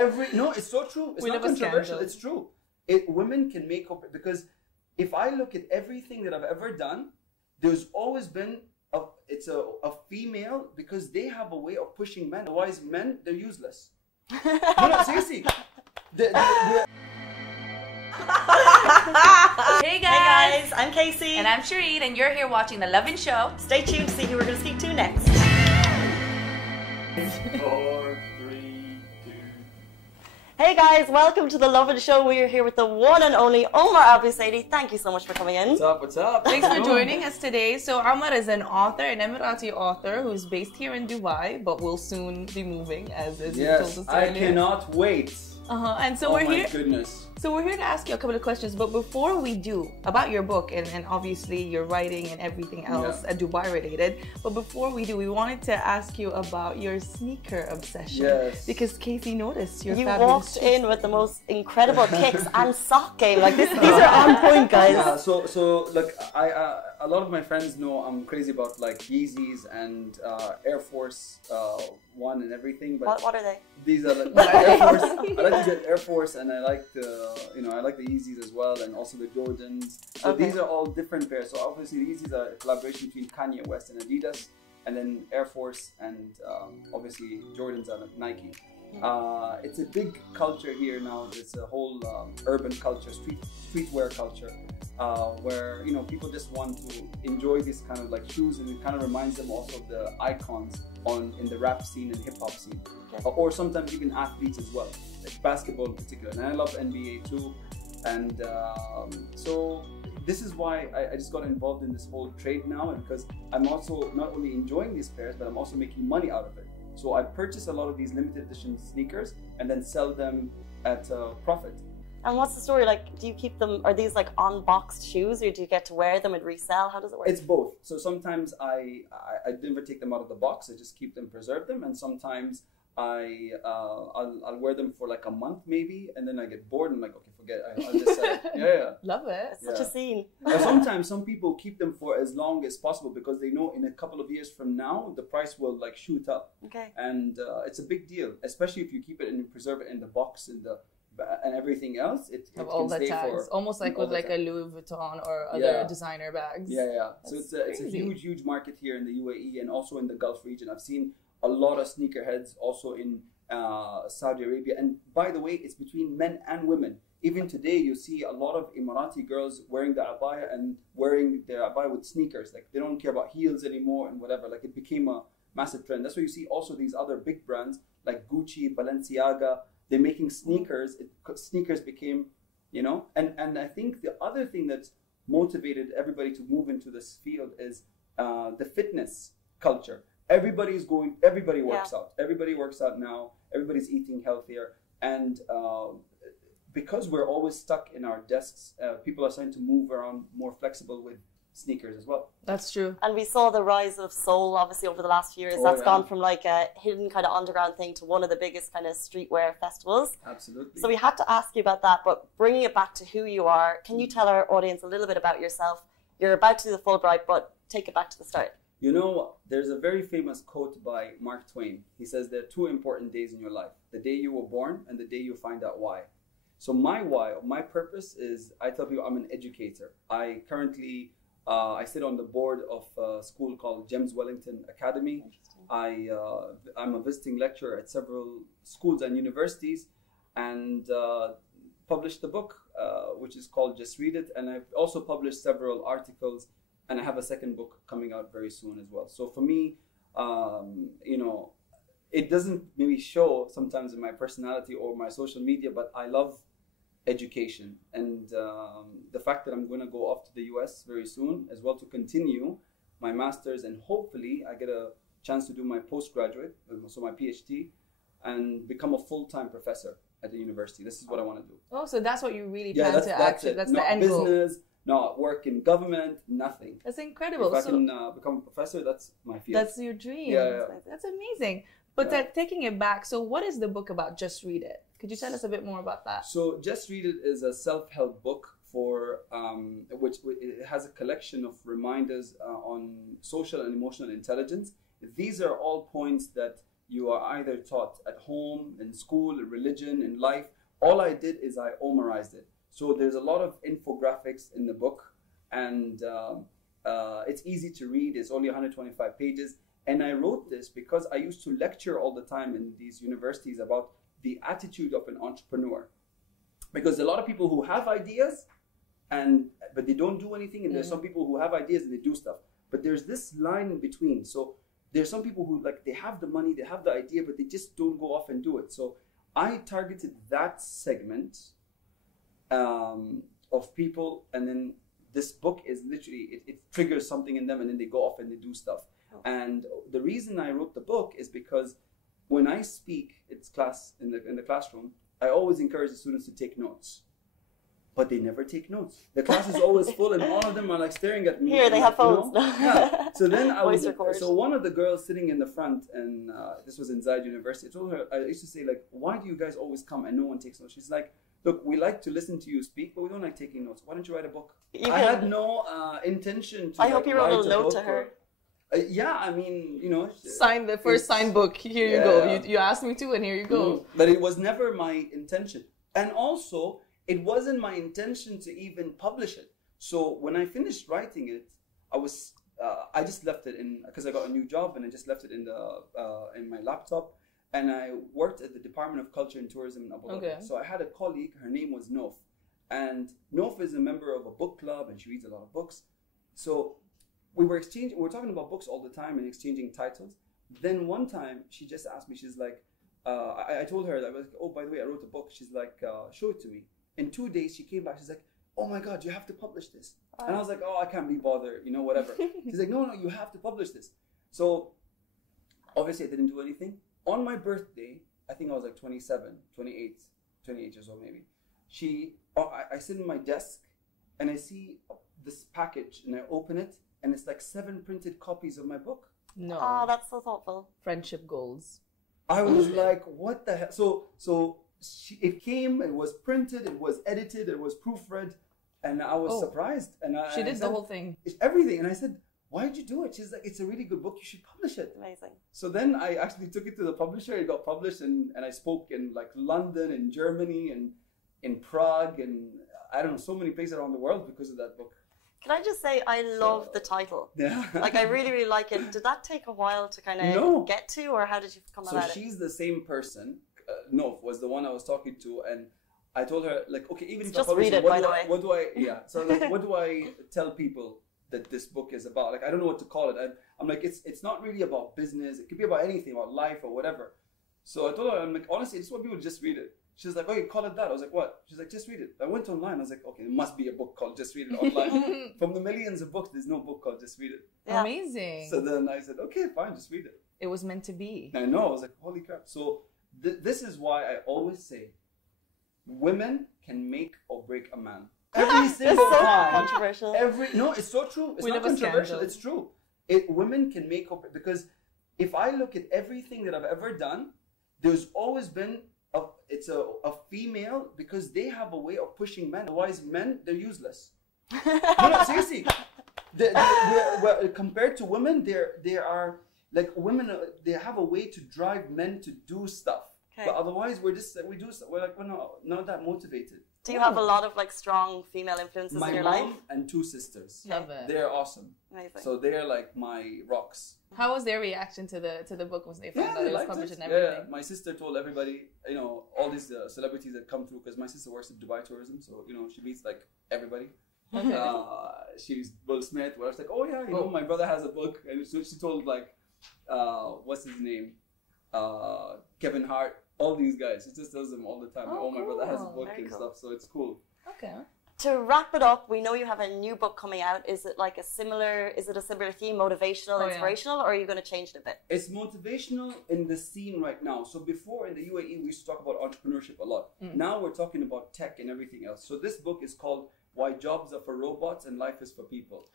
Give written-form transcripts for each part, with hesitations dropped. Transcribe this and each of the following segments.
No, it's so true. It's not controversial. It's true. Women can make up, because if I look at everything that I've ever done, there's always been a female, because they have a way of pushing men. Otherwise, men, they're useless. No, seriously. Hey guys, I'm Casey. and I'm Shireen, and you're here watching the Lovin Show. Stay tuned to see who we're going to speak to next. 4, 3, 2. Hey guys, welcome to the Lovin Show. We are here with the one and only Omar Albusaidy. Thank you so much for coming in. What's up? What's up? Thanks for joining us today. So Omar is an author, an Emirati author who's based here in Dubai, but will soon be moving, as you told us earlier. I cannot wait. And so Oh we're my here. goodness. So we're here to ask you a couple of questions, but before we do, about your book and obviously your writing and everything else Dubai related, but before we do, we wanted to ask you about your sneaker obsession. Yes. Because Casey noticed your You fabulous walked shoes. in with the most incredible kicks and sock game. Like these are on point, guys. Yeah, so look, a lot of my friends know I'm crazy about like Yeezys and Air Force One and everything. But What are they? these are like Air Force. I like to get Air Force, and I like the I like the Yeezys as well, and also the Jordans. So these are all different pairs. So obviously the Yeezys are a collaboration between Kanye West and Adidas, and then Air Force and obviously Jordans are like Nike. It's a big culture here now. It's a whole urban culture, streetwear culture, where people just want to enjoy this kind of like shoes, and it kind of reminds them also of the icons in the rap scene and hip hop scene, or sometimes even athletes as well, like basketball in particular. And I love NBA too, and so this is why I just got involved in this whole trade now, and because I'm also not only enjoying these pairs, but I'm also making money out of it. So I purchase a lot of these limited edition sneakers and then sell them at profit. And what's the story? Like, do you keep them? Are these like unboxed shoes, or do you get to wear them and resell? How does it work? It's both. So sometimes I never take them out of the box. I just keep them, preserve them, and sometimes I'll wear them for like a month maybe, and then I get bored and I'm like, okay, forget it. I'll just sell it. Love it. It's such a scene. But sometimes some people keep them for as long as possible, because they know in a couple of years from now the price will like shoot up. Okay. And it's a big deal, especially if you keep it and you preserve it in the box and everything else. It all can the stay tags, for almost like with like a Louis Vuitton or other designer bags. So it's a huge market here in the UAE and also in the Gulf region. I've seen a lot of sneakerheads also in Saudi Arabia, and by the way, it's between men and women. Even today, you see a lot of Emirati girls wearing the abaya and wearing their abaya with sneakers. Like they don't care about heels anymore and whatever. Like it became a massive trend. That's why you see also these other big brands like Gucci, Balenciaga. They're making sneakers. Sneakers became, And I think the other thing that's motivated everybody to move into this field is the fitness culture. Everybody works out. Everybody works out now. Everybody's eating healthier. And because we're always stuck in our desks, people are starting to move around more flexible with sneakers as well. That's true. And we saw the rise of soul, obviously, over the last few years. That's gone from like a hidden kind of underground thing to one of the biggest kind of streetwear festivals. Absolutely. So we had to ask you about that, but bringing it back to who you are, can you tell our audience a little bit about yourself? You're about to do the Fulbright, but take it back to the start. There's a very famous quote by Mark Twain. He says there are two important days in your life: the day you were born and the day you find out why. So my why, my purpose is, I tell people I'm an educator. I currently I sit on the board of a school called James Wellington Academy. I'm a visiting lecturer at several schools and universities, and published a book which is called Just Read It. And I've also published several articles, and I have a second book coming out very soon as well. So for me, it doesn't maybe show sometimes in my personality or my social media, but I love education, and the fact that I'm going to go off to the US very soon as well to continue my master's, and hopefully I get a chance to do my postgraduate, so my PhD, and become a full-time professor at the university. This is what I want to do. Oh, so that's what you really plan to actually, that's the end goal. Not business, not work in government, nothing. That's incredible. If I can become a professor, that's my field. That's your dream. That's amazing. But taking it back, so what is the book about? Just Read It. Could you tell us a bit more about that? So Just Read It is a self-help book for which it has a collection of reminders on social and emotional intelligence. These are all points that you are either taught at home, in school, in religion, in life. All I did is I Omarized it. So there's a lot of infographics in the book, and it's easy to read. It's only 125 pages. And I wrote this because I used to lecture all the time in these universities about the attitude of an entrepreneur. Because a lot of people who have ideas, but they don't do anything, and there's some people who have ideas and they do stuff. But there's this line in between. So there's some people who, like, they have the money, they have the idea, but they just don't go off and do it. So I targeted that segment of people, and then this book is literally, it triggers something in them, and then they go off and they do stuff. And the reason I wrote the book is because when I speak in the classroom, I always encourage the students to take notes. But they never take notes. The class is always full, and all of them are like staring at me. Here, they have phones. Yeah. So then so one of the girls sitting in the front, and this was in Zayed University, I told her, I used to say, like, why do you guys always come and no one takes notes? She's like, look, we like to listen to you speak, but we don't like taking notes. Why don't you write a book? I had no intention to I hope you wrote a note to her. Yeah, I mean, you know. Sign the first signed book. Here you go. You asked me to, and here you go. But it was never my intention. And also, it wasn't my intention to even publish it. So when I finished writing it, I just left it in, because I got a new job, and I just left it in my laptop. And I worked at the Department of Culture and Tourism in Abu Dhabi. Okay. So I had a colleague, her name was Nof. And Nof is a member of a book club, and she reads a lot of books. So we were talking about books all the time and exchanging titles. Then one time she just asked me, she's like, I told her that I was like, oh, by the way, I wrote a book. She's like, show it to me. In 2 days, she came back. She's like, oh my God, you have to publish this. And I was like, oh, I can't be bothered, you know, whatever. She's like, no, you have to publish this. So obviously I didn't do anything. On my birthday, I think I was like 28 years old maybe. I sit in my desk and I see this package and I open it, and it's like 7 printed copies of my book. No. Oh, that's so thoughtful. Friendship goals. I was like, what the hell? So it came, it was printed, it was edited, it was proofread, and I was surprised. And she did the whole thing. Everything. And I said, why did you do it? She's like, it's a really good book, you should publish it. Amazing. So then I actually took it to the publisher. It got published, and I spoke in like London and Germany and in Prague and I don't know, so many places around the world because of that book. Can I just say, I love the title. Yeah. Like, I really, really like it. Did that take a while to kind of get to, or how did you come about it? So she's the same person. Nof was the one I was talking to, and I told her, like, okay, even if just I publish read it, by the way. What do I, so like, what do I tell people that this book is about? Like, I don't know what to call it. I'm like, it's not really about business. It could be about anything, about life or whatever. So I told her, I'm like, honestly, I just want people to just read it. She's like, okay, call it that. I was like, what? She's like, just read it. I went online. I was like, okay, there must be a book called Just Read It online. From the millions of books, there's no book called Just Read It. Yeah. Amazing. So then I said, okay, fine, just read it. It was meant to be. I know. I was like, holy crap. So this is why I always say women can make or break a man. Every single time. Controversial. No, it's so true. It's We not love a controversial. scandal. It's true. Women can make or break, because if I look at everything that I've ever done, there's always been a female, because they have a way of pushing men. Otherwise, men, they're useless. No, seriously. Compared to women, they are like women. They have a way to drive men to do stuff. Okay. But otherwise, we're like, we're not that motivated. Do you have a lot of like strong female influences in your life? My mom and 2 sisters. Love it. They're awesome. Amazing. So they're like my rocks. How was their reaction to the book once they found out it was published and Yeah, everything? my sister told everybody, you know, all these celebrities that come through, because my sister works at Dubai Tourism, so, you know, she meets like everybody. She's Will Smith, where I was like, oh yeah, you know, my brother has a book. And so she told like, what's his name? Kevin Hart, all these guys. She just tells them all the time, oh, my brother has a book and stuff, so it's cool. Okay. To wrap it up, we know you have a new book coming out. Is it a similar theme, motivational, inspirational, or are you going to change it a bit? It's motivational in the scene right now. So before in the UAE, we used to talk about entrepreneurship a lot. Now we're talking about tech and everything else. So this book is called Why Jobs Are for Robots and Life is for People.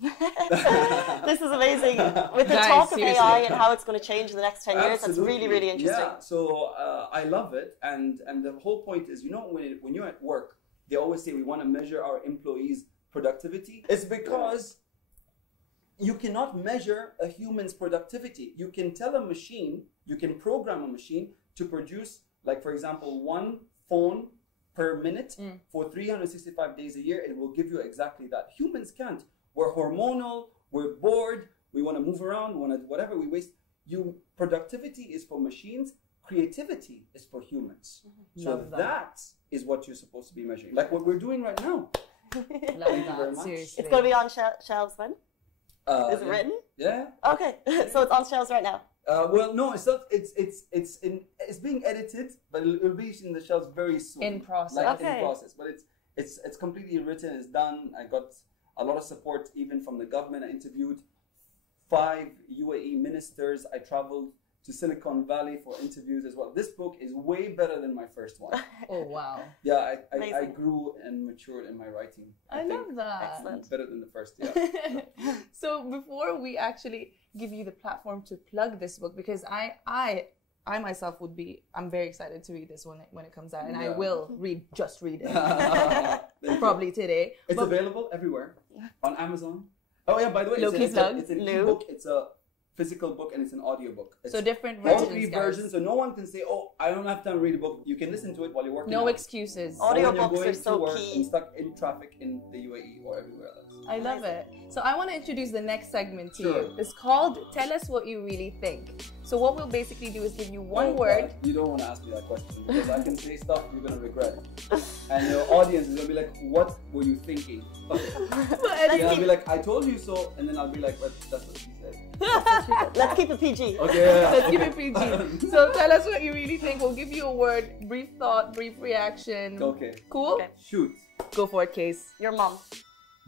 This is amazing. With the talk of AI and how it's going to change in the next 10 years, that's really, really interesting. Yeah, so I love it. And the whole point is, you know, when you're at work, they always say we want to measure our employees' productivity. It's because you cannot measure a human's productivity. You can tell a machine, you can program a machine to produce, like for example, one phone per minute for 365 days a year. It will give you exactly that. Humans can't. We're hormonal, we're bored, we want to move around, we want to whatever, we waste. Productivity is for machines, creativity is for humans. So that is what you're supposed to be measuring. Like what we're doing right now. Love Thank you very much. Seriously. It's going to be on shelves when? Is it Yeah. written? Yeah. Okay, so it's on shelves right now. Well, no, it's not. It's being edited, but it'll be in the shelves very soon. In process. Like Okay. in process, but it's completely written. It's done. I got a lot of support even from the government. I interviewed 5 UAE ministers. I traveled to Silicon Valley for interviews as well. This book is way better than my first one. Oh, wow. Yeah, I Amazing. grew and matured in my writing. I think love that. Excellent. Better than the first, yeah. So before we actually give you the platform to plug this book, because I myself I'm very excited to read this one when it comes out, and I Yeah. will read it Thank you. probably today. It's But- available everywhere on Amazon. Oh yeah, by the way, Low-key plug. it's an Lou. ebook, it's a physical book, and it's an audiobook. It's So different all versions, 3 guys. versions, so no one can say, "Oh, I don't have time to read a book." You can listen to it while you're working. No out. excuses. Or when you're Audiobooks going are to so work key. and stuck in traffic in the UAE or everywhere else. I love it. So I want to introduce the next segment to you. Sure. It's called Tell Us What You Really Think. So what we'll basically do is give you one Oh, word. God, you don't want to ask me that question because I can say stuff you're gonna regret, and your audience is gonna be like, "What were you thinking?" Yeah, I'll be like, "I told you so," and then I'll be like, "But that's what she said." Let's keep it PG. Okay. Let's keep it PG. So tell us what you really think. We'll give you a word, brief thought, brief reaction. Okay. Cool? Okay. Shoot. Go for it, Case. Your mom.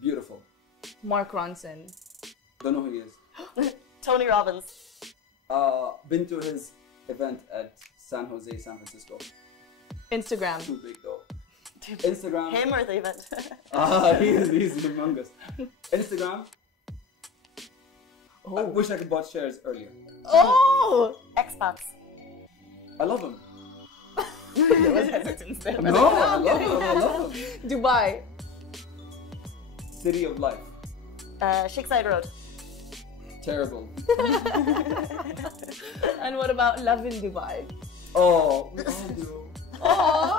Beautiful. Mark Ronson. Don't know who he is. Tony Robbins. Been to his event at San Jose, San Francisco. Instagram. Too big though. Instagram. Him or the event? He's humongous. Instagram. I wish I could bought shares earlier. Oh! Expats. I love him. There was hesitance there. No, I love him. I love him. Dubai. City of Life. Sheikh Zayed Road. Terrible. And what about Lovin Dubai? Oh, we all do. Oh!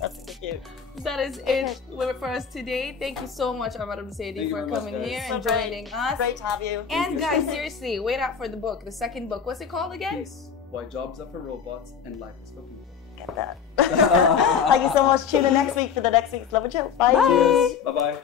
That's super cute. That is it for us today. Thank you so much, Omar Albusaidy, Thank you for very much, coming guys. here So and great. joining us. Great to have you. And guys, seriously, wait out for the book, the second book. What's it called again? Peace. Why jobs are for robots and life is for people. Get that. Thank you so much. Tune in next week for the next week's Lovin Show. Bye. Cheers. Bye bye.